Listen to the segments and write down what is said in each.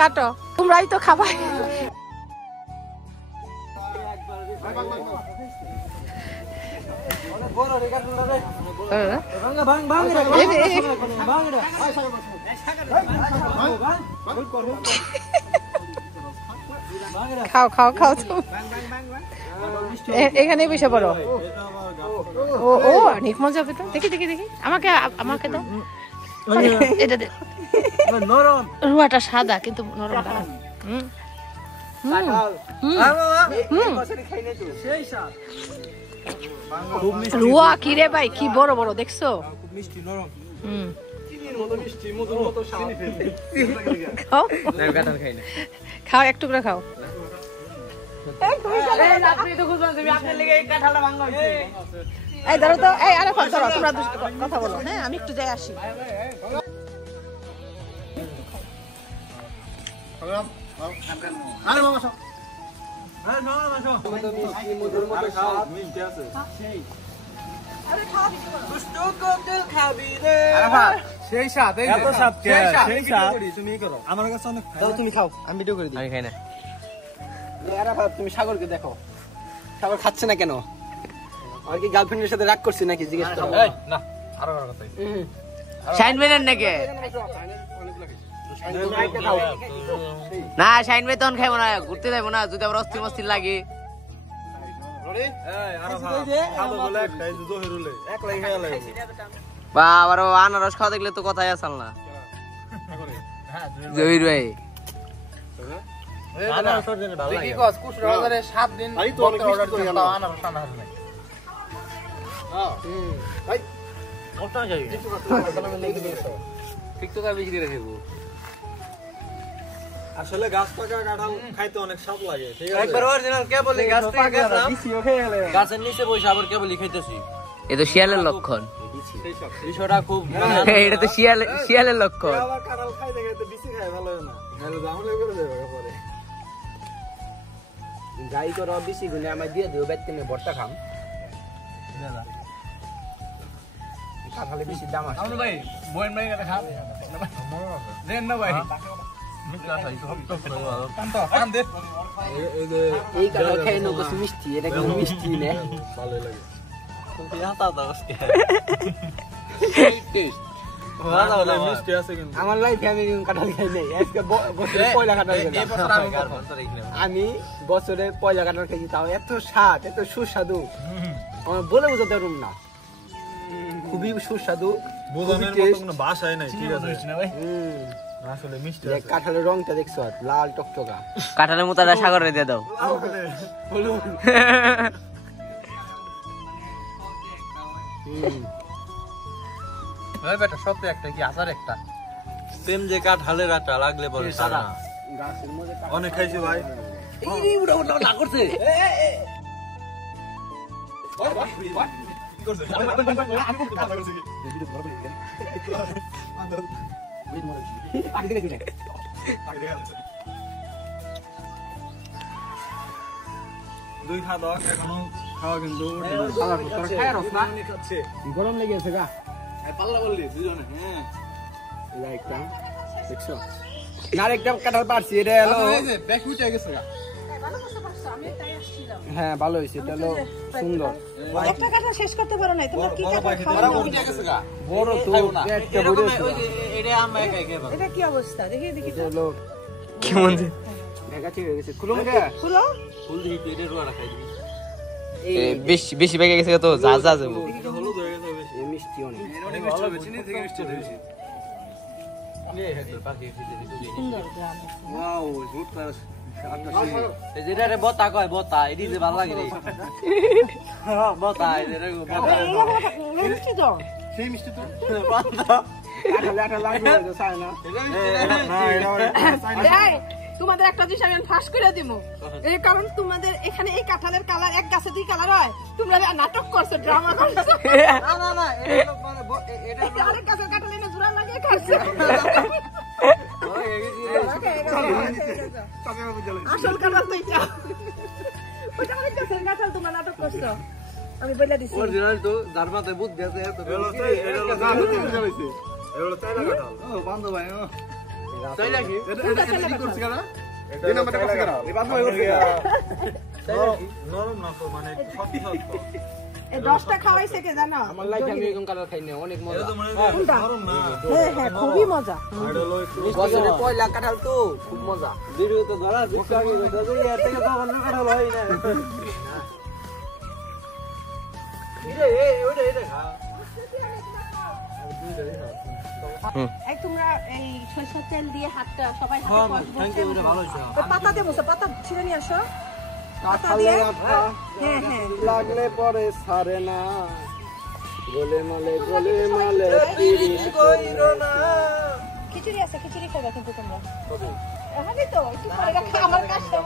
কাটো তোমরাই তো খাবাই খাও খাও খাও এখানে বসে পড়ো ও ও অনেক মজা হবে তো দেখি দেখি দেখি আমাকে আমাকে দাও এটা দে নরম রুয়াটা সাদা কিন্তু নরম দাও রুয়া কি রে ভাই কি বড় বড় দেখছো খাও এক টুকরা খাও এই ধরো তো এই আরে ধরো তোমরা কথা বলো হ্যাঁ আমি একটু যাই আসি আরে মামা তুমি খাও আমি ভিডিও করে দিই আমি খাই না তুমি সাগরকে দেখো সাগর খাচ্ছে না কেন আর কি গার্লফ্রেন্ডের সাথে রাগ করছিস নাকি জিজ্ঞেস করো না আরো কথা শাইন বেনের নাকি না শাইন ভাই তখন খাইবো না ঘুরতে যাবো না যদি আবার অস্থির মস্থির লাগে আবার আনারস খাওয়া দেখলে তো কথাই আসাল না জহির ভাই আসলে গাছ পাকা কাঁঠাল খাইতে অনেক স্বাদ লাগে ঠিক আছে একবার অরিজিনাল কে বলি গাছ থেকে গেলাম বিসিও খেয়ে গেল গাছের নিচে বসে আবার কে বলি খাইতেছি এ তো শিয়ালের লক্ষণ বিষয়টা খুব এটা তো শিয়ালের লক্ষণ আবার কাঁঠাল খাইতে খাইতে বিসি খায় ভালো না ভালো জামলে করে দেবে পরে যাই করো বিসি গুনে আমায় দিয়ে দিও বাইতে মে ভর্তা খাম দাদা কাঁঠালে বেশি দাম আছে আমন ভাই বয়েন ভাই এটা খাও দেন না ভাই এই কাঁঠাল খাই নো কত মিষ্টি এটা কি মিষ্টি না ভালো লাগে কোনটি হাতা দাও টেস্ট ভালো লাগে মিষ্টি আছে কিন্তু আমার লাইফে আমি কাঁঠাল খাই নাই আজকে বছরে পয়লা কাঁঠাল আমি বছরে পয়লা কাঁঠাল খাইছি তাও এত স্বাদ এত সুস্বাদু আমার বলে বোঝাতে পারুম না খুবই সুস্বাদু বোঝানোর মতো কোনো ভাষাই নাই ঠিক আছে না ভাই আসলে মিষ্টি আছে কাঁঠালের রংটা দেখছো লাল টকটকা কাঁঠালের মোতাটা সাগরে দিয়ে দাও বলুন ভাই বেটা সত্যি একটা কি আচার একটা সেম যে কাঁঠালের আটা লাগলে পরে সারা গাছের মধ্যে অনেক খাইছি ভাই এই উড়া উড়া না করছে কি করছে আমি খুব ভালো করছি ভিডিও ভালো করে দুই খাওয়া দাওয়া এখনো খাওয়া কিন্তু গরম লেগে গেছে গা পাল্লা বললি দুজনে হ্যাঁ লাইকটা দেখছো না একটা কাঁঠাল পারছি এটা হলো ব্যাক উঠে গেছে গা হ্যাঁ ভালো হয়েছে এটা হলো সুন্দর একটা কাঁঠাল শেষ করতে পারো না তোমরা কি কাঁঠাল খাও উঠে গেছে গা বড় তো একটা বড় এটা আমরা খাই এটা কি অবস্থা দেখি দেখি এটা হলো কেমন যে দেখা ঠিক হয়ে গেছে খুলো মুখে খুলো ফুল দিই পেটে রোড়া খাই দিবি বেশি বেশি বেগে গেছে তো যা যা যাবো হলুদ হয়ে গেছে বেশি মিষ্টি অনেক অনেক মিষ্টি হবে চিনি থেকে মিষ্টি বেশি নে হেড পাখি ফিতে সুন্দর গ্রাম ওয়াও গুড ক্লাস এই যে রে বতা কয় বতা এডি যে ভালো লাগে রে হ্যাঁ বতা এই রে বতা মিষ্টি তো সেই মিষ্টি তো বতা কাঁঠাল লাগবে তো চাই না না তোমাদের একটা জিনিস আমি ফাঁস করে দিব এই কারণ তোমাদের এখানে এই কাঁঠালের কালার এক গাছে দুই কালার হয় তোমরা নাটক করছো ড্রামা করছো না না না এটা মানে এটা আরেক গাছের কাঁঠাল এনে জোড়া লাগিয়ে খাচ্ছো আসো আমি বলে দিছি অরিজিনাল তো যার মাথায় বুদ্ধি আছে এত এটা হলো চাইনা কাঁঠাল ও বান্ধব ভাই ও চাইনা কি কোনটা চাইনা কি কাঁঠাল? করছিস কেন দিন আমাদের কাছে কেন এই বান্ধব ভাই করছিস নরম না তো মানে শক্ত শক্ত এই 10টা খাওয়াইছে কে জানো আমার লাইফে আমি এরকম কালার খাই না অনেক মজা কোনটা? নরম না হ্যাঁ খুবই মজা এটা হলো একটু বছরে পয়লা কাঁঠাল তো খুব মজা ভিডিও তো ধরা দিচ্ছে আগে এর থেকে তো অন্য কাঁঠাল হয় না এই তোমরা এই সরষের তেল দিয়ে হাতটা সবাই হাতে বসে পাতা দিয়ে বসে পাতা ছিঁড়ে নিয়ে আসো কাঁঠালে আপা হ্যাঁ হ্যাঁ লাগলে পরে সারে না গলে মালে তিরিশ কইরো না খিচুড়ি আছে খিচুড়ি খাবে কিন্তু তোমরা হবে তো একটু পরে রাখো আমার কাছে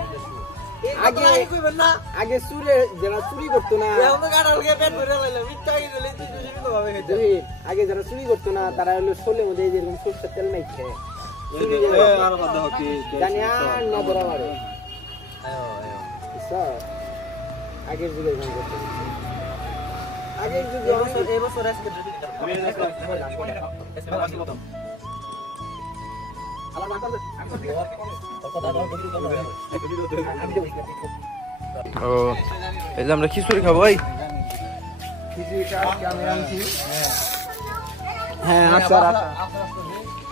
আগে কইবেন না আগে চুরে যারা চুরি করতো না এখন তো কাঁঠাল খেয়ে পেট ভরে লাইলো মিথ্যা কি গলে তুই তো ভাবে খেতে আগে যারা চুরি করতো না তারা হলো সোলে মধ্যে যেরকম সরষের তেল মাইখে চুরি আর কথা কি জানি আর না ধরা মারে স্যার আগের যুগে গান করতে আগের যুগে এবছর আজকে ও এই যে আমরা খিচুড়ি খাবো ভাই হ্যাঁ আচ্ছা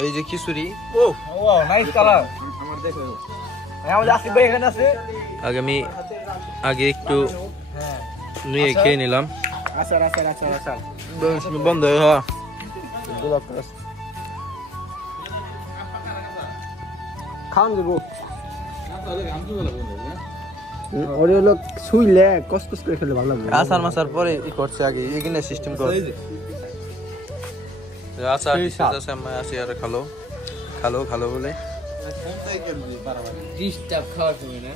এই যে খিচুড়ি ও ওয়াও নাইস কালার আমার দেখো আমাদের আসিফ ভাই এখানে আছে আগে একটু নিয়ে খেয়ে নিলাম আচ্ছা বন্ধ হ্যাঁ খাওয়ান দেবো ওরে হলো শুইলে কসকস করে খেলে ভালো লাগবে আচার মাচার পরে ই করছে আগে এখানে সিস্টেম করে আচার আসি আর খালো বলে ডিস্টার্ব খাওয়ার তুমি না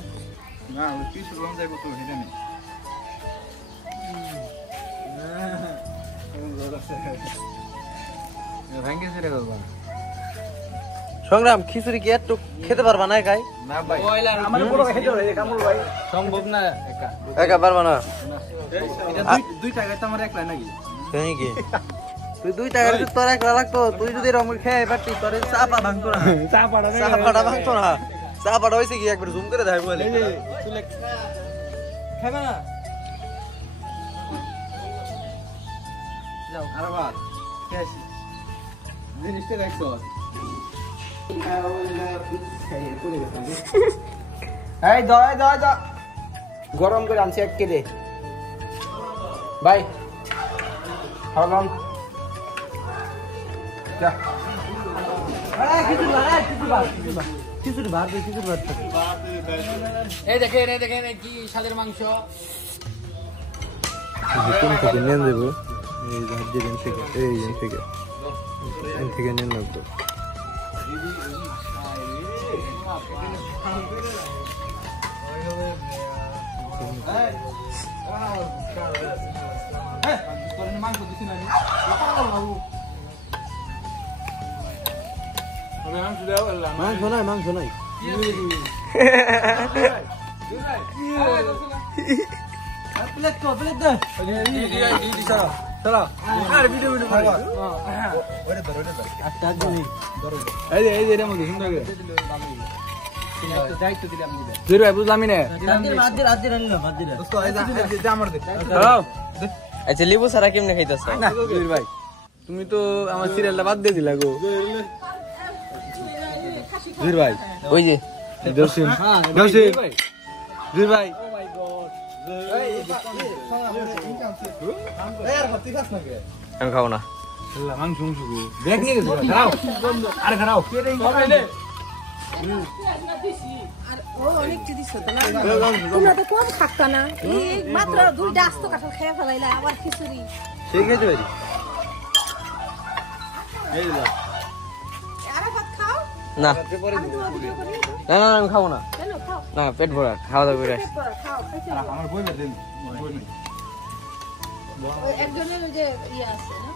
না ওই পিস রং যাইবো তো হেডে নেই ভাঙ্গে ছেড়ে গেল সংগ্রাম খিচুড়ি কি একটু খেতে পারবা না একাই না ভাই আমার পুরো খেতে হবে কামুল ভাই সম্ভব না একা একা পারবা না এটা দুই টাকা তো আমার একলা নাকি তাই কি তুই 2 টাকা যদি তোর একলা লাগতো তুই যদি রং খেয়ে পারতি তোর চাপা ভাঙতো না চাপাটা ভাঙতো না চাপাটা হইছে কি একবার জুম করে দেখাই বলে খাবে না যাও আরেকবার শেষ জিনিসটা দেখছো এই দয় গরম করে আনছি এক কেটে ভাই খাওয়ালাম যা খিচুড়ি ভাত এই দেখেন কি শালের মাংস কোন থেকে নিয়ে দেবো এই দিন থেকে নিয়ে নেবো মাংস নাই আচ্ছা লেবু ছাড়া কেমনে খাইতেছ ভাই তুমি তো আমার সিরিয়ালটা বাদ দিয়ে দিলা গো ভাই ওই যে দর্শন ভাই আমি খাবো না মাংস দেখ নিয়ে গেছে দাঁড়াও আরে দাঁড়াও আর ও অনেক দিছ তো না তোমরা তো কম খাক্তা না এই মাত্র 2টা আস্ত কাঁঠাল খেয়ে ফেলাইলা আবার খিচুড়ি ঠিক আছে ভাই আরে ভাত খাও না আমি তোমার ভিডিও করি না আমি খাবো না কেন খাও না পেট ভরা খাওয়া দাওয়া করে আসি খাও খাইতে আমার বই দেন বই নেই ওই একজনের ওই যে ইয়ে আছে না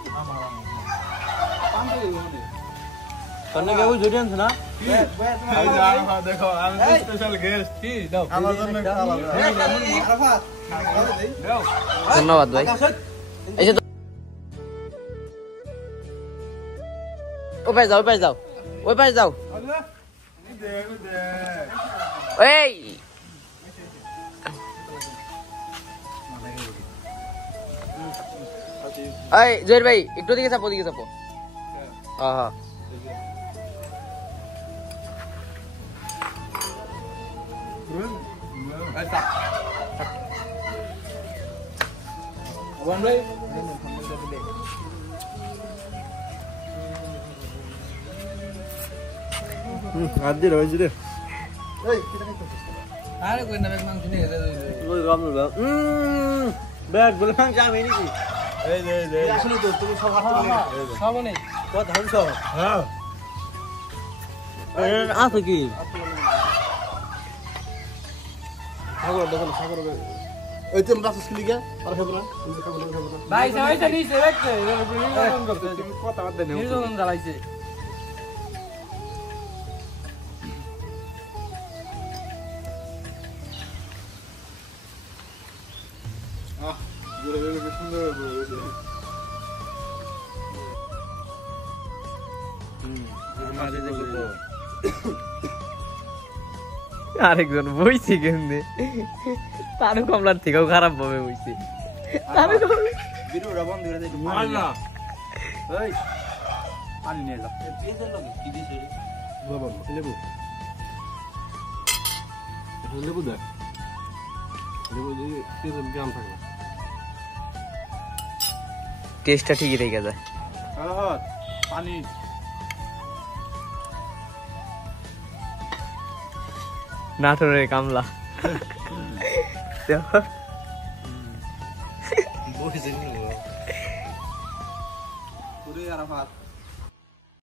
তনে কেউ জড়ি আনছ না দেখো আমি স্পেশাল গেস্ট কি দাও আমার জন্য ধন্যবাদ ভাই এই যে ওই পাশে যাও ওই পাশে যাও এই এই জয়ের ভাই একটু দিকে চাপো হ্যাঁ আদি রয়েছে রে আরে কই না ব্যাগ মাংস নিয়ে ওই গাম না ব্যাগ বলে মাংস আমি নাকি এই যে আসলে তো তুমি সব হাত খাবো নেই কত ধানছ হ্যাঁ আছে কি সাগর দেখো সাগর ওই তুমি রাস্তা স্কুলে গিয়ে আর খাবো না ভাই সবাইটা নিচে রাখছে নির্গমন করতে তুমি কথা বাদ দেন নির্গমন জ্বালাইছে সুন্দর আরেকজন বইছি কেমনে তারও কমলার থেকেও খারাপ ভাবে বইছি ভিডিওটা বন্ধ করে দে না এই পানি নিয়ে যাও কি দিছ রে বাবা লেবু লেবু দে লেবু দিয়ে তেল গ্রাম থাকে টেস্টটা ঠিকই রেখে যায় হ্যাঁ পানি নাটোরের কামলা পুরো আরাফাত